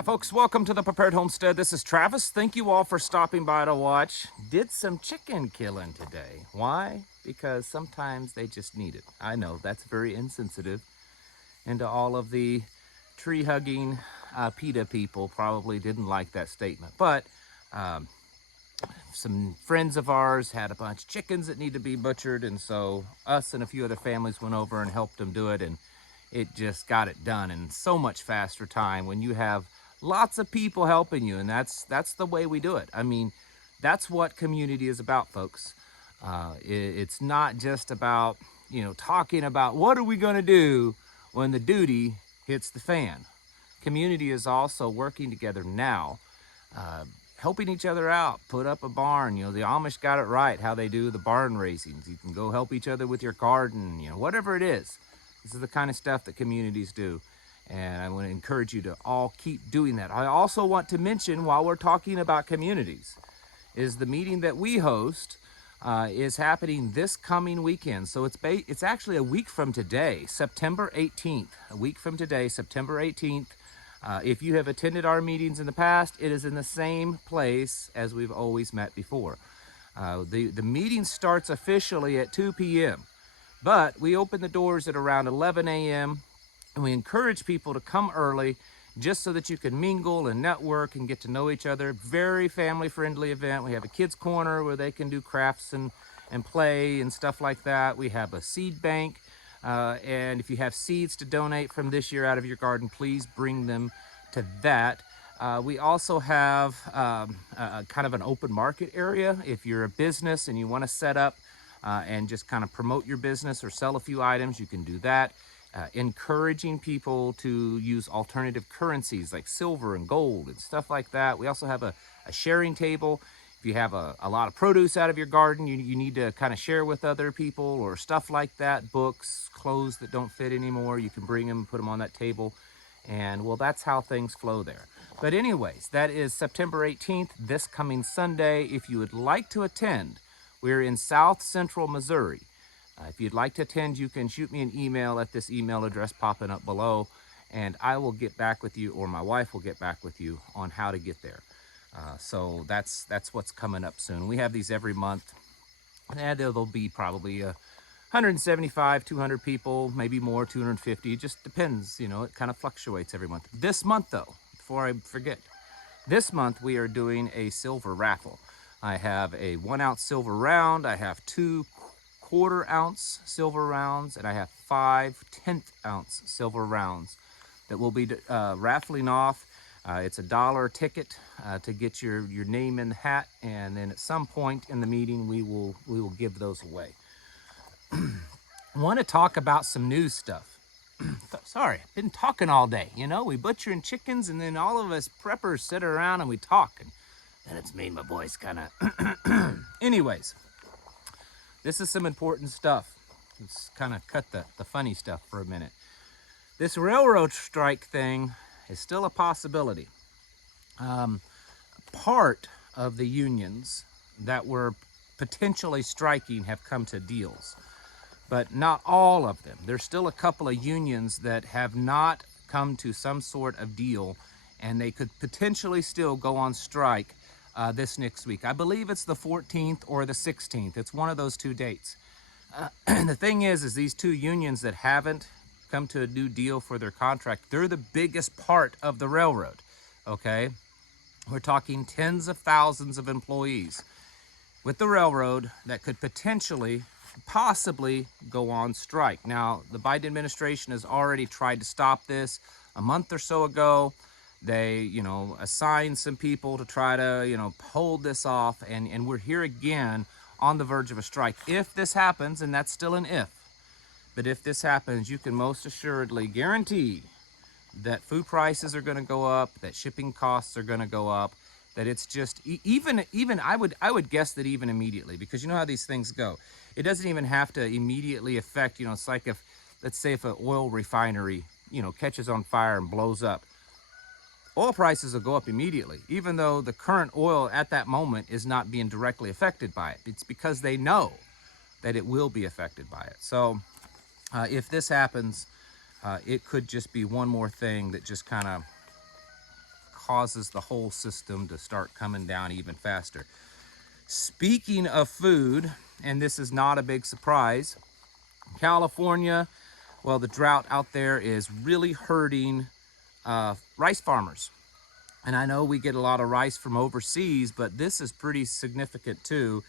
Hi folks, welcome to the Prepared Homestead. This is Travis. Thank you all for stopping by to watch. Did some chicken killing today. Why? Because sometimes they just need it. I know that's very insensitive. And to all of the tree-hugging PETA people probably didn't like that statement. But some friends of ours had a bunch of chickens that need to be butchered, and so us and a few other families went over and helped them do it, and it just got it done in so much faster time when you have lots of people helping you. And that's the way we do it. I mean, that's what community is about, folks. It's not just about, talking about what are we going to do when the duty hits the fan. Community is also working together now, helping each other out, put up a barn. The Amish got it right, how they do the barn raisings. You can go help each other with your garden, whatever it is. This is the kind of stuff that communities do. And I want to encourage you to all keep doing that. I also want to mention, while we're talking about communities, is the meeting that we host is happening this coming weekend. So it's actually a week from today, September 18th. A week from today, September 18th. If you have attended our meetings in the past, it is in the same place as we've always met before. The meeting starts officially at 2 p.m., but we open the doors at around 11 a.m., and we encourage people to come early just so that you can mingle and network and get to know each other. Very family-friendly event. We have a kids' corner where they can do crafts and play and stuff like that. We have a seed bank. And if you have seeds to donate from this year out of your garden, please bring them to that. We also have kind of an open market area. If you're a business and you want to set up and just kind of promote your business or sell a few items, you can do that. Encouraging people to use alternative currencies like silver and gold and stuff like that. We also have a sharing table. If you have a lot of produce out of your garden, you need to kind of share with other people or stuff like that. Books, clothes that don't fit anymore, you can bring them, put them on that table. And well, that's how things flow there. But anyways, that is September 18th, this coming Sunday. If you would like to attend, we're in South Central Missouri. If you'd like to attend, you can shoot me an email at this email address popping up below, and I will get back with you, or my wife will get back with you on how to get there. So that's what's coming up soon. We have these every month, and there'll be probably 175, 200 people, maybe more, 250. It just depends, it kind of fluctuates every month. This month, though, before I forget, this month we are doing a silver raffle. I have a 1 ounce silver round. I have 2 1/4 ounce silver rounds, and I have 5 1/10 ounce silver rounds that we'll be raffling off. It's a $1 ticket to get your name in the hat, and then at some point in the meeting we will give those away. I want to talk about some news stuff. Sorry, been talking all day. We butchering chickens, and then all of us preppers sit around and we talk, and it's me and my voice kind of. Anyways. This is some important stuff. Let's kind of cut the funny stuff for a minute. This railroad strike thing is still a possibility. Part of the unions that were potentially striking have come to deals, but not all of them. There's still a couple of unions that have not come to some sort of deal, and they could potentially still go on strike this next week. I believe it's the 14th or the 16th. It's one of those 2 dates. The thing is these 2 unions that haven't come to a new deal for their contract, they're the biggest part of the railroad, okay? We're talking tens of thousands of employees with the railroad that could potentially, possibly go on strike. Now, the Biden administration has already tried to stop this a month or so ago. They, assigned some people to try to, hold this off, and we're here again on the verge of a strike. If this happens, and that's still an if, but if this happens, you can most assuredly guarantee that food prices are going to go up, that shipping costs are going to go up, that it's just, even I would guess that even immediately, because you know how these things go. It doesn't even have to immediately affect, it's like if, let's say if an oil refinery, catches on fire and blows up. Oil prices will go up immediately, even though the current oil at that moment is not being directly affected by it. It's because they know that it will be affected by it. So if this happens, it could just be one more thing that just kind of causes the whole system to start coming down even faster. Speaking of food, and this is not a big surprise, California, well, the drought out there is really hurting rice farmers. And I know we get a lot of rice from overseas, but this is pretty significant too,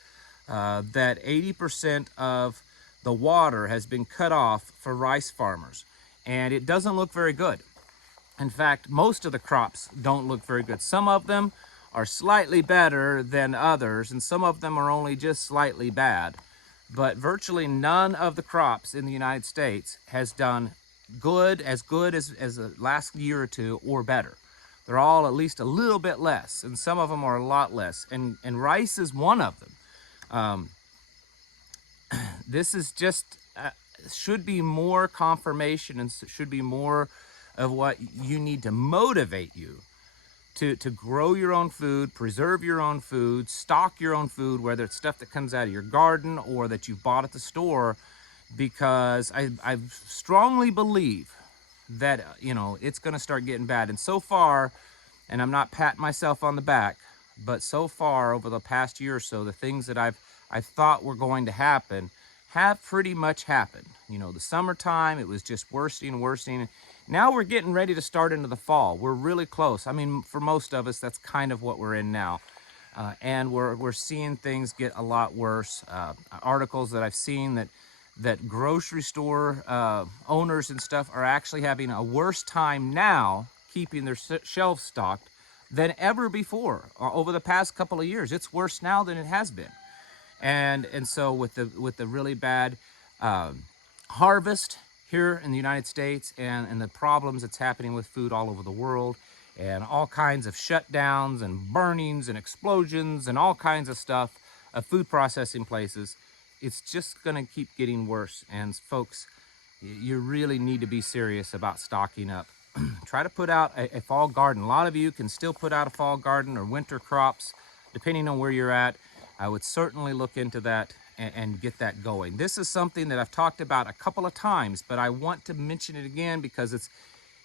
that 80% of the water has been cut off for rice farmers. And it doesn't look very good. In fact, most of the crops don't look very good. Some of them are slightly better than others, and some of them are only just slightly bad. But virtually none of the crops in the United States has done good as the last year or two or better. They're all at least a little bit less, and some of them are a lot less. And rice is one of them. This is just, should be more confirmation and should be more of what you need to motivate you to grow your own food, preserve your own food, stock your own food, whether it's stuff that comes out of your garden or that you bought at the store, because I strongly believe that, you know, it's going to start getting bad. And so far, and I'm not patting myself on the back, but so far over the past year or so, the things that I've thought were going to happen have pretty much happened. You know, the summertime, it was just worsening and worsening. Now we're getting ready to start into the fall. We're really close. I mean, for most of us, that's kind of what we're in now. And we're seeing things get a lot worse. Articles that I've seen that grocery store owners and stuff are actually having a worse time now keeping their shelves stocked than ever before. Over the past couple of years, it's worse now than it has been. And so with the really bad harvest here in the United States and the problems that's happening with food all over the world, and all kinds of shutdowns and burnings and explosions and all kinds of stuff of food processing places, it's just going to keep getting worse. And folks, you really need to be serious about stocking up. Try to put out a fall garden. A lot of you can still put out a fall garden or winter crops, depending on where you're at. I would certainly look into that and get that going. This is something that I've talked about a couple of times, but I want to mention it again because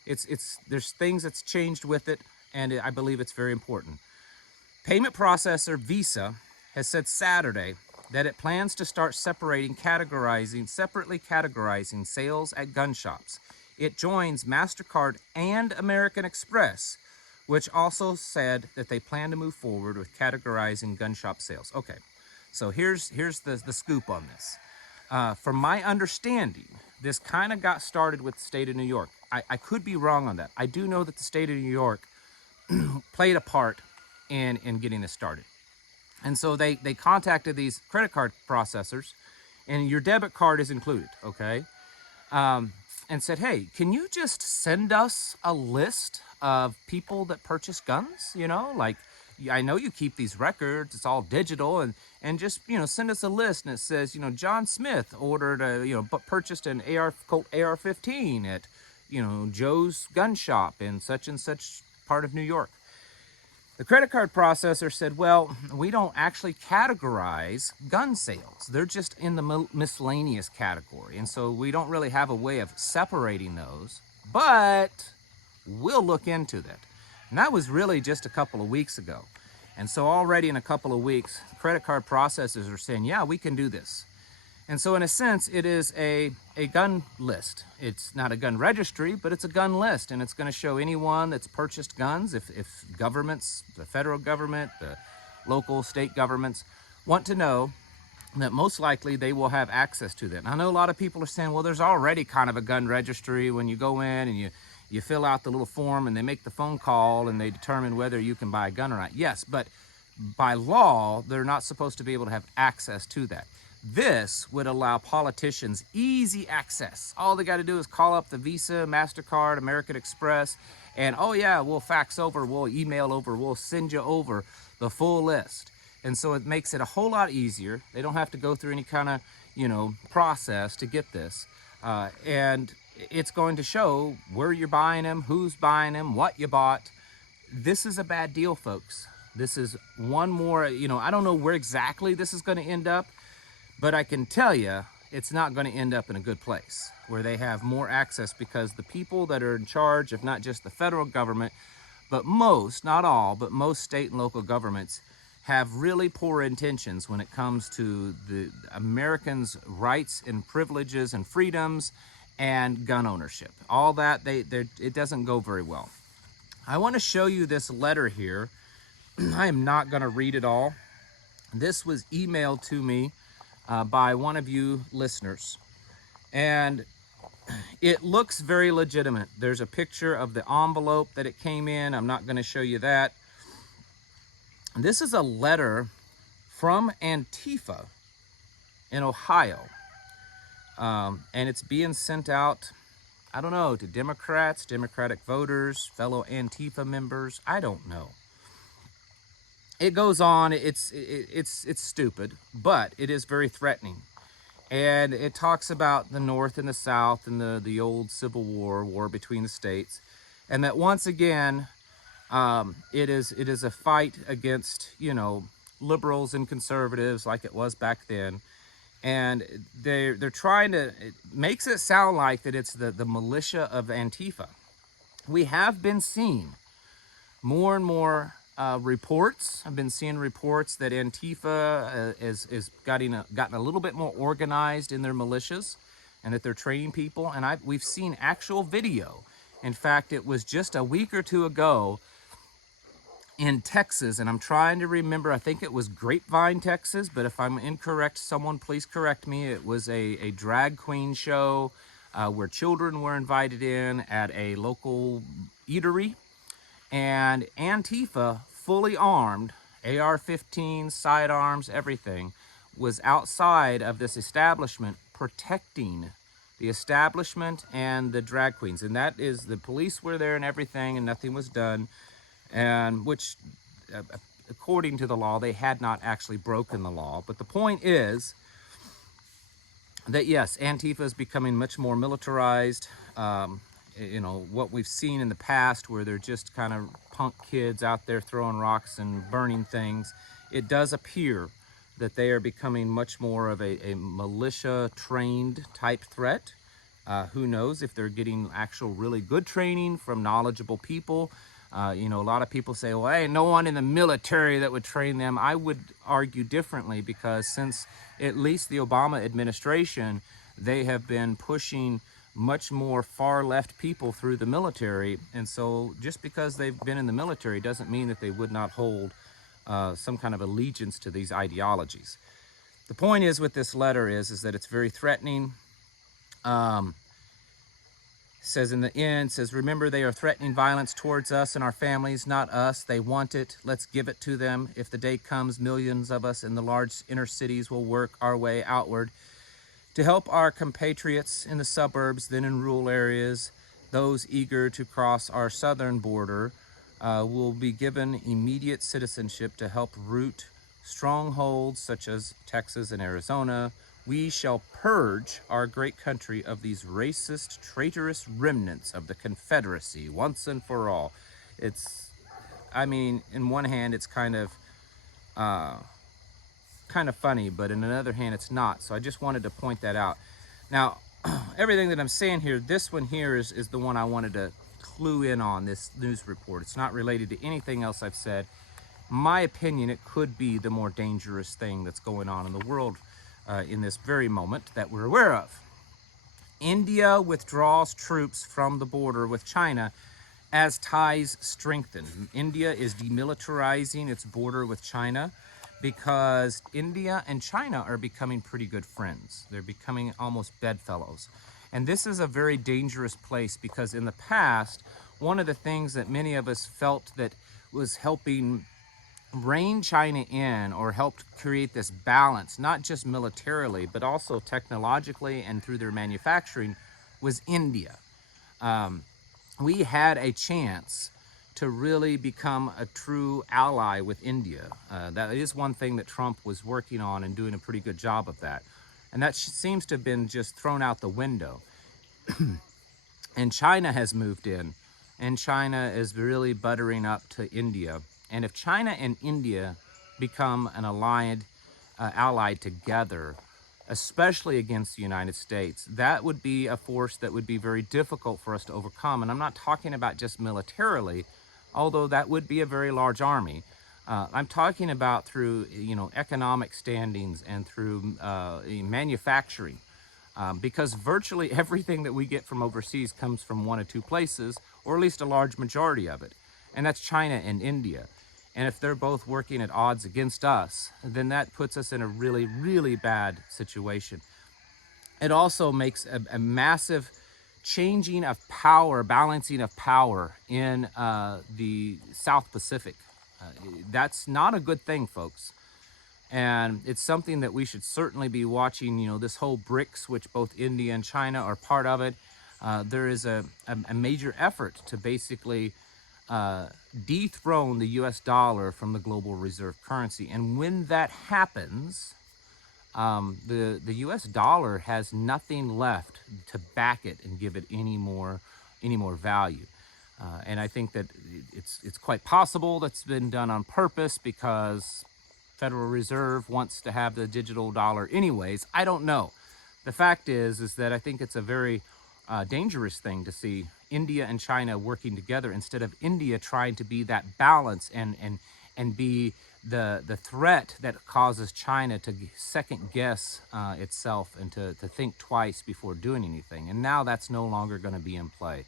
there's things that's changed with it, and I believe it's very important. Payment processor Visa has said Saturday that it plans to start separately categorizing sales at gun shops. It joins MasterCard and American Express, which also said that they plan to move forward with categorizing gun shop sales. Okay, so here's the scoop on this. From my understanding, this kind of got started with the state of New York. I could be wrong on that. I do know that the state of New York played a part in getting this started. And so they contacted these credit card processors, and your debit card is included, okay? And said, hey, can you just send us a list of people that purchase guns? You know, like, I know you keep these records, it's all digital, and just, you know, send us a list, and it says, you know, John Smith ordered purchased an Colt AR-15 at, you know, Joe's gun shop in such and such part of New York. The credit card processor said, well, we don't actually categorize gun sales. They're just in the miscellaneous category. And so we don't really have a way of separating those, but we'll look into that. And that was really just a couple of weeks ago. And so already in a couple of weeks, credit card processors are saying, yeah, we can do this. And so in a sense, it is a gun list. It's not a gun registry, but it's a gun list. And it's going to show anyone that's purchased guns. If governments, the federal government, the local, state governments want to know, that most likely they will have access to that. And I know a lot of people are saying, well, there's already kind of a gun registry when you go in and you fill out the little form and they make the phone call and they determine whether you can buy a gun or not. Yes, but by law, they're not supposed to be able to have access to that. This would allow politicians easy access. All they got to do is call up the Visa, MasterCard, American Express, and oh yeah, we'll fax over, we'll email over, we'll send you over the full list. And so it makes it a whole lot easier. They don't have to go through any kind of, you know, process to get this. And it's going to show where you're buying them, who's buying them, what you bought. This is a bad deal, folks. This is one more, you know, I don't know where exactly this is going to end up, but I can tell you it's not going to end up in a good place where they have more access, because the people that are in charge of not just the federal government, But most, not all, but most state and local governments have really poor intentions when it comes to the Americans' rights and privileges and freedoms and gun ownership. All that, it doesn't go very well. I want to show you this letter here. I am not going to read it all. This was emailed to me by one of you listeners. And it looks very legitimate. There's a picture of the envelope that it came in. I'm not going to show you that. This is a letter from Antifa in Ohio. And it's being sent out, I don't know, to Democrats, Democratic voters, fellow Antifa members. I don't know. It goes on. It's stupid, but it is very threatening. And it talks about the North and the South and the old Civil War between the states, and that once again, it is a fight against, you know, liberals and conservatives like it was back then. And they're trying to, it makes it sound like that it's the militia of Antifa. We have been seeing more and more reports. I've been seeing reports that Antifa is gotten a little bit more organized in their militias, and that they're training people. And we've seen actual video. In fact, it was just a week or two ago in Texas, and I'm trying to remember, I think it was Grapevine, Texas, but if I'm incorrect, someone please correct me. It was a drag queen show where children were invited in at a local eatery, and Antifa, fully armed, AR-15, sidearms, everything, was outside of this establishment protecting the establishment and the drag queens. And that is, the police were there and everything, and nothing was done. And which, according to the law, they had not actually broken the law. But the point is that, yes, Antifa is becoming much more militarized. You know, what we've seen in the past where they're just kind of punk kids out there throwing rocks and burning things, it does appear that they are becoming much more of a militia-trained type threat. Who knows if they're getting actual really good training from knowledgeable people. You know, a lot of people say, well, hey, no one in the military that would train them. I would argue differently, because since at least the Obama administration, they have been pushing much more far left people through the military. And so just because they've been in the military doesn't mean that they would not hold some kind of allegiance to these ideologies. The point is with this letter is that it's very threatening. Says in the end, says, remember, they are threatening violence towards us and our families, not us. They want it. Let's give it to them. If the day comes, millions of us in the large inner cities will work our way outward to help our compatriots in the suburbs, then in rural areas. Those eager to cross our southern border will be given immediate citizenship to help root strongholds such as Texas and Arizona. We shall purge our great country of these racist, traitorous remnants of the Confederacy once and for all. It's, I mean, in one hand, it's kind of funny, but in another hand, it's not. So I just wanted to point that out. Now, everything that I'm saying here, this one here is the one I wanted to clue in on, this news report. It's not related to anything else I've said. My opinion, it could be the more dangerous thing that's going on in the world in this very moment that we're aware of. India withdraws troops from the border with China as ties strengthen. India is demilitarizing its border with China because India and China are becoming pretty good friends. They're becoming almost bedfellows. And this is a very dangerous place because in the past, one of the things that many of us felt that was helping rein China in, or helped create this balance, not just militarily, but also technologically and through their manufacturing, was India. We had a chance to really become a true ally with India. That is one thing that Trump was working on and doing a pretty good job of that. And that seems to have been just thrown out the window. And China has moved in, and China is really buttering up to India. And if China and India become an ally together, especially against the United States, that would be a force that would be very difficult for us to overcome. And I'm not talking about just militarily, although that would be a very large army. I'm talking about through, economic standings and through manufacturing, because virtually everything that we get from overseas comes from one or two places, or at least a large majority of it, and that's China and India. And if they're both working at odds against us, then that puts us in a really, really bad situation. It also makes a massive changing of power, balancing of power in the South Pacific. That's not a good thing, folks. And it's something that we should certainly be watching. This whole BRICS, which both India and China are part of it, there is a major effort to basically dethrone the US dollar from the global reserve currency. And when that happens, the US dollar has nothing left to back it and give it any more value. And I think that it's quite possible that's been done on purpose because Federal Reserve wants to have the digital dollar anyways. I don't know. The fact is that I think it's a very dangerous thing to see India and China working together instead of India trying to be that balance and be the threat that causes China to second guess itself and to think twice before doing anything. And now that's no longer going to be in play.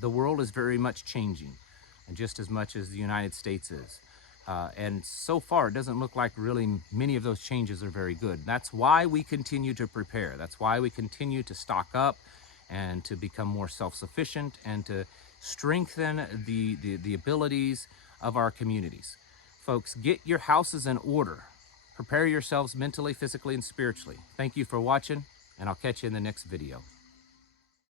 The world is very much changing, just as much as the United States is. And so far, it doesn't look like really many of those changes are very good. That's why we continue to prepare. That's why we continue to stock up and to become more self-sufficient and to strengthen the abilities of our communities. Folks, get your houses in order. Prepare yourselves mentally, physically, and spiritually. Thank you for watching, and I'll catch you in the next video.